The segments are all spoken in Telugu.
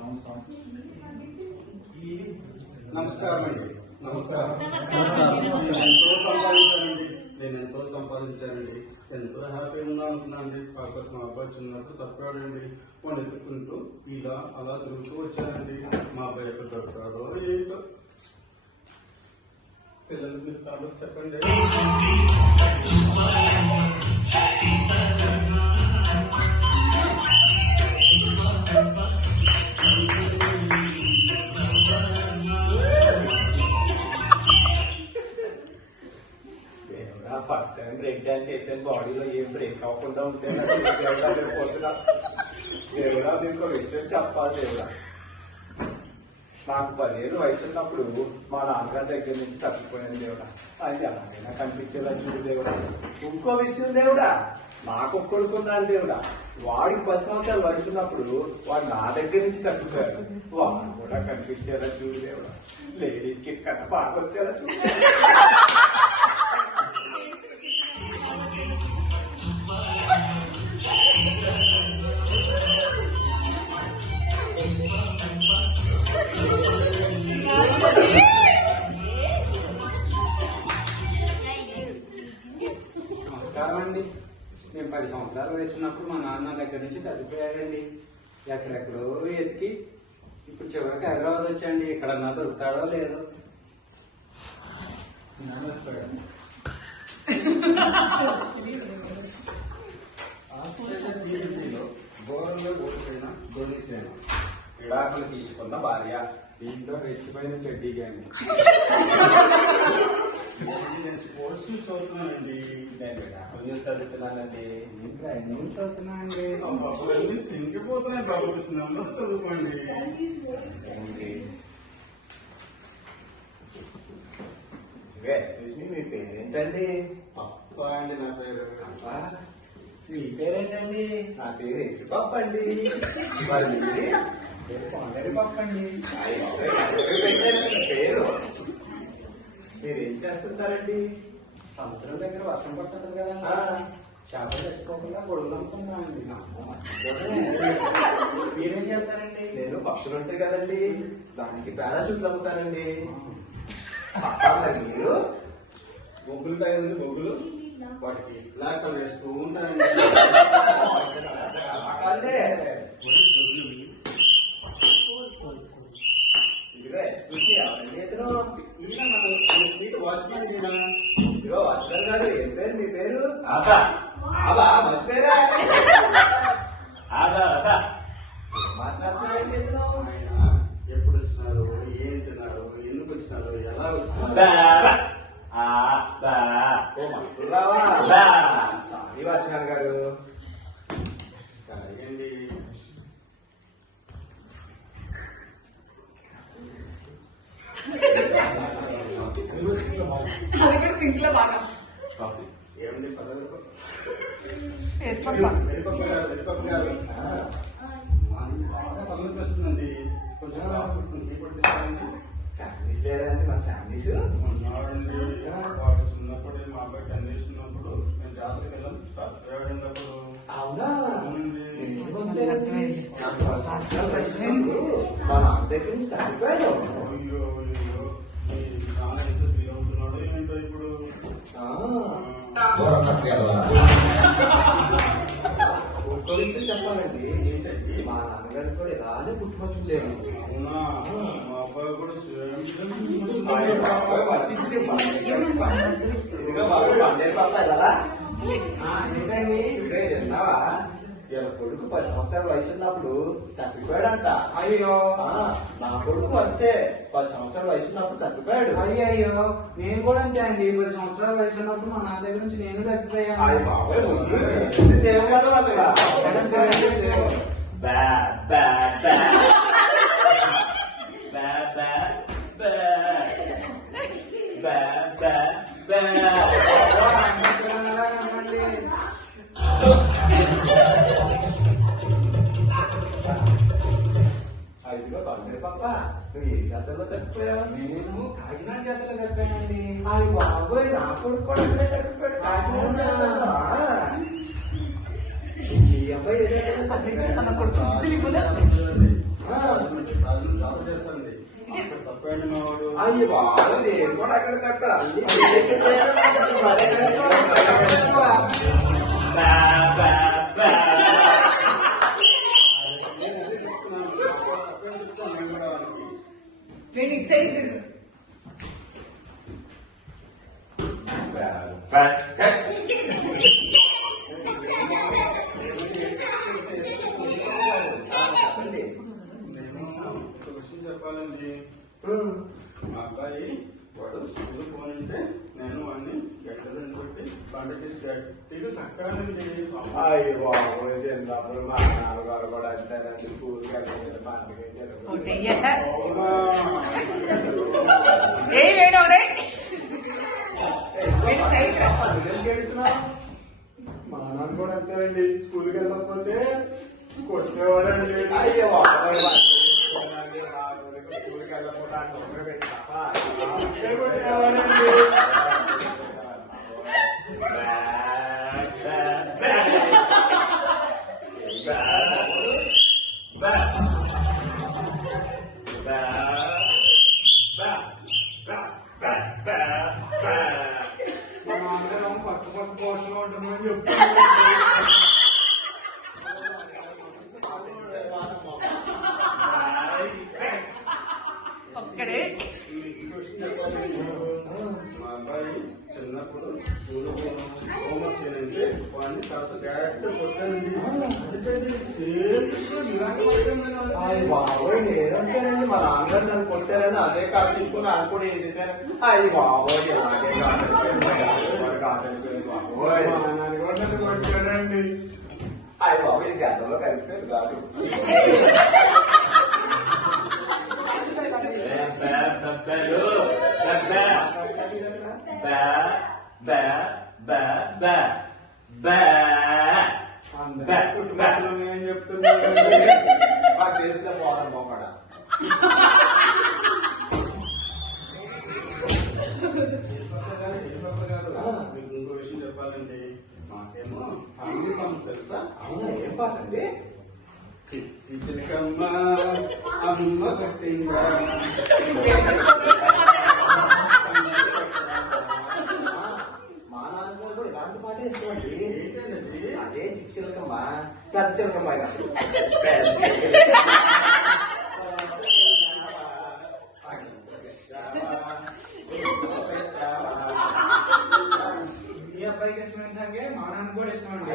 నమస్కారం అండి. నమస్కారం. ఎంతో సంపాదించానండి. నేను ఎంతో సంపాదించానండి. ఎంతో హ్యాపీ ఉన్నా అనుకున్నానండి. కాకపోతే మా అబ్బాయి చిన్నప్పుడు తప్పాడండి. వాళ్ళు ఎత్తుకుంటూ ఇలా అలా తిరుగుతూ వచ్చానండి. మా అబ్బాయి ఎక్కడ దొరుకుతాడో ఏంటో. పిల్లలు మీరు కాదు చెప్పండి. ఫస్ట్ టైం బ్రేక్ డాన్స్ చేసాను. బాడీలో ఏం బ్రేక్ అవ్వకుండా ఉంటే పోతున్నా. దేవుడా మీకు విషయం చెప్పాలి. దేవుడా నాకు 10 ఏళ్ళు వయసు ఉన్నప్పుడు మా నాన్నగారి దగ్గర నుంచి తప్పిపోయాను. దేవుడా అది ఎలాగైనా కనిపించేలా చూడు. దేవుడా ఇంకో విషయం దేవుడా, నాకు కొడుకున్నాడు. దేవుడా వాడికి 10 సంవత్సరాల వయసు ఉన్నప్పుడు వాడు నా దగ్గర నుంచి తప్పిపోయాడు. వాడు కూడా కనిపించేలా చూడు. దేవుడా లేడీస్ కి కట్ట పాకొచ్చేలా చూడు. నమస్కారం అండి. నేను 10 సంవత్సరాలు వయసున్నప్పుడు మా నాన్న దగ్గర నుంచి తగ్గిపోయాడండి. ఎక్కడెక్కడో ఎతికి ఇప్పుడు చివరికి హైదరాబాద్ వచ్చండి. ఎక్కడన్నా దొరుకుతాడో లేదో. గోరంలో ఓడిపోయిన ధోని సేన, విడాకులు తీసుకున్న భార్య, దీంట్లో రెచ్చిపోయిన చెడ్డీ గ్యాంగ్. నేను స్పోర్ట్స్ చదువుతున్నానండి. నేను విడాకులు చదువుతున్నానండి. నేను చదువుతున్నా అండి. అన్నీ సింగిపోతున్నాయి బాబు. నెంబర్ చదువుకోండి. ఎక్స్క్యూజ్ మీ, మీ పేరేంటండి? పప్ప అండి నా పేరు. మీ పేరేంటండి? నా పేరు ఎగిరిపప్ప అండి. మరి మీది? పేరు కొండరిపప్ప అండి. పేరు మీరేం చేస్తుంటారండి? సముద్రం దగ్గర వర్షం పడుతుంది కదా, చేపలు తెచ్చుకోకుండా గొడుగులు అమ్ముతున్నా అండి. మీరేం చేస్తారండి? నేను పక్షులు ఉంటాయి కదండి, దానికి పారాచూట్లు అమ్ముతానండి. మరి మీరు? బొగ్గులు కాదండి, బొగ్గులు. వాటికి బ్లాక్ కలర్ వేస్తూ ఉంటానండి. అంటే ఇదిగో ఎక్స్క్యూజ్ ఎవరండి ఇతను? ఈయన మన స్ట్రీట్ వాచ్మెన్. ఇదిగో వాచ్మెన్ గారు, ఏం పేరు మీ పేరు? మంచి పేరా? మాట్లాడుతున్నారండి ఇతను? ఆయన ఎప్పుడు వచ్చినారు, ఏం తిన్నారు, ఎందుకు వచ్చినారు, ఎలా వచ్చినారు? సారీ వాచ్మెన్ గారు. సరేండి. ఏమండి వెరిపప్ప గారు బాగా తలనొప్పిస్తుందండి. కొంచెం పట్టిస్తారండి. ఫ్యామిలీస్ లేరండి మన ఫ్యామిలీస్? ఉన్నాడండి. వాడు చిన్నప్పుడు మా అబ్బాయి 10 years ఉన్నప్పుడు మేము జాతరకి వెళ్ళాం. తప్పాడండి అప్పుడు. అవునా? అవునండి. మా నాన్న దగ్గర నుంచి తగ్గిపోయాడు. అయ్యో అయ్యో, మీ నాన్న ఎంత ఫీల్ అవుతున్నాడో ఏంటో ఇప్పుడు. చెప్పాలండి ఏంటండి, మా నాన్నగారు కూడా ఇలానే పుట్టుకొచ్చుండేది. అవునా? మా అబ్బాయి కూడా ఏంటండి ఇప్పుడే తిన్నావా? ఇలా కొడుకు 10 సంవత్సరాల వయసు ఉన్నప్పుడు తప్పిపోయాడంట. అయ్యో, నా కొడుకు అంతే, 10 సంవత్సరాల వయసు ఉన్నప్పుడు తప్పిపోయాడు. అయ్యో నేను కూడా అంతే అండి. 10 సంవత్సరాల వయసు ఉన్నప్పుడు మా నాన్న దగ్గర నుంచి నేను తగ్గిపోయాను. అది బాబాయ్ సేవ కదా అసలు. Bad bad bad bad bad bad bad. అదిగో బంగారు పాప, నువ్వు ఏ జాతరలో తప్పిపోయావు? నేను కాకినాడ జాతరలో తప్పానండి. అది బాబోయ్, నా కొడుకు కూడా తప్పిపోయాడు కాకినాడ. ఈ అబ్బాయి ఏ జాతరలో తప్పిపోయాడు? అక్కడ కట్ట నేను ఇటు సైడ్ తిరుగు. నేను ఒక విషయం చెప్పాలండి. మా అబ్బాయి వాడు స్కూల్ పోనంటే నేను వాడిని గంటలని కొట్టి పండుగ గట్టిగా కట్టానండి. అయ్యో చిన్నప్పుడు మా నాన్నగారు కూడా అంటారండి స్కూల్కి వెళ్ళలేదు పండుగ మా నాన్న కూడా అంటారండి స్కూల్కి వెళ్ళకపోతే కొట్టేవాడండి. అయ్యో స్కూల్కి వెళ్ళకపోతే కొట్టేవాడండి. మా అందరం కొత్త కొత్త పోషణలు ఉంటుందని చెప్తాను. ఒక్కడే మా అబ్బాయి చిన్నప్పుడు స్కూల్ హోంవర్క్ చేయాలంటే వాడిని తర్వాత డైరెక్ట్ కొట్టానండి. బాబోయ్ నేనంటానండి మా నాన్నగారు నన్ను కొట్టారని అదే కాదు తీసుకుని ఆయన కూడా ఏం చేశాను. అయ్యి బాబోయ్ ఇలాగే కాదనిపోయింది బాబోయ్ మా నాన్న కూడా నన్ను కొట్టారండి. అయ్యి బాబోయ్ ఇది గడ్డలో కలిసిపోయింది కాదు. నేను చెప్తున్నాను మా చేసిన పోవడం పోకడా మీకు ఇంకో విషయం చెప్పాలండి. మాకేమో ఫ్యామిలీ సాంగ్ తెలుసా? అవునా ఏం పాటండి? చిట్టి చిలకమ్మ అమ్మ కట్టిందా మా నాన్న కూడా ఇలాంటి పాట ఇష్టమండి. ఏంటండి? అదే చిలకమ్మ పెద్ద చిలకమ్మ అయినా మీ అబ్బాయికి ఇష్టమైన సంగే మా నాన్న కూడా ఇష్టం అండి.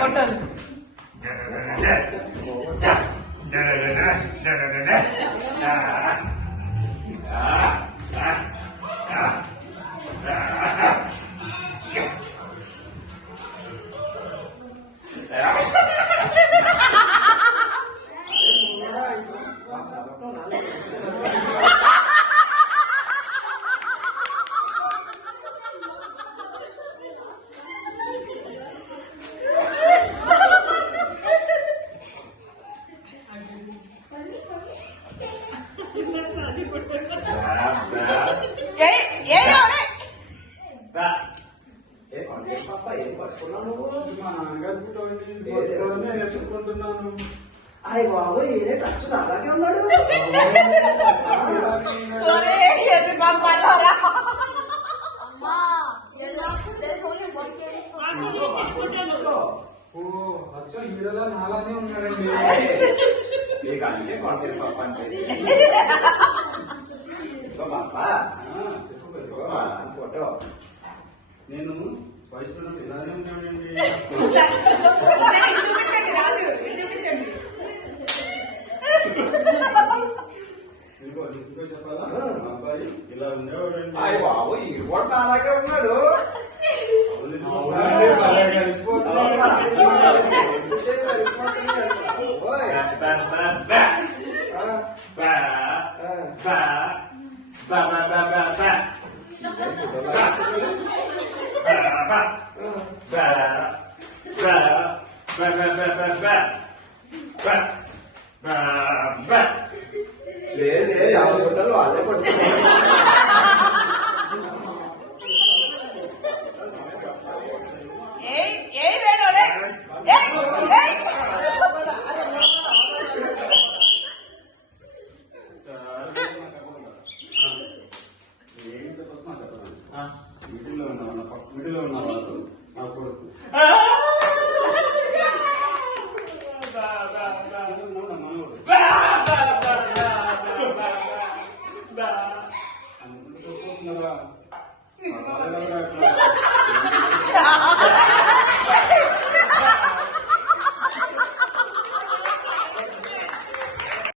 కొట్టాను. ఏం పట్టుకున్నావు నువ్వు? మా నాన్నగారు నేర్చుకుంటున్నాను. అయ్య బాబు ఏనే టచ్ అలాగే ఉన్నాడు. ఓ అచ్చా హీరోలా నాలానే ఉన్నాడండి. నీకు అంటే కొంటే పాప అంటే పాప ఫోటో నేను వయసులో ఇలానే ఉన్నానండి. చూపించండి రాజు, చూపించండి. ఇంకో చెప్పాలా? మా అబ్బాయి ఇలా ఉండేవాడండి. అయ్య బాబు ఈ కూడా అలాగే ఉన్నాడు. కలిసిపోతున్నాడు. లేదే యాభై గుంటలు వాళ్ళే కొట్టుకోవాలి. ఏయ్ ఏయ్ వేడోడే ఏయ్ ఏయ్ ఏం చెప్పొచ్చు నాకు అర్థం మిడిల్లో ఉన్న వాళ్ళు నా కొడుకు నా మనవడు అనుకుంటూ చెప్పుకుంటున్నారా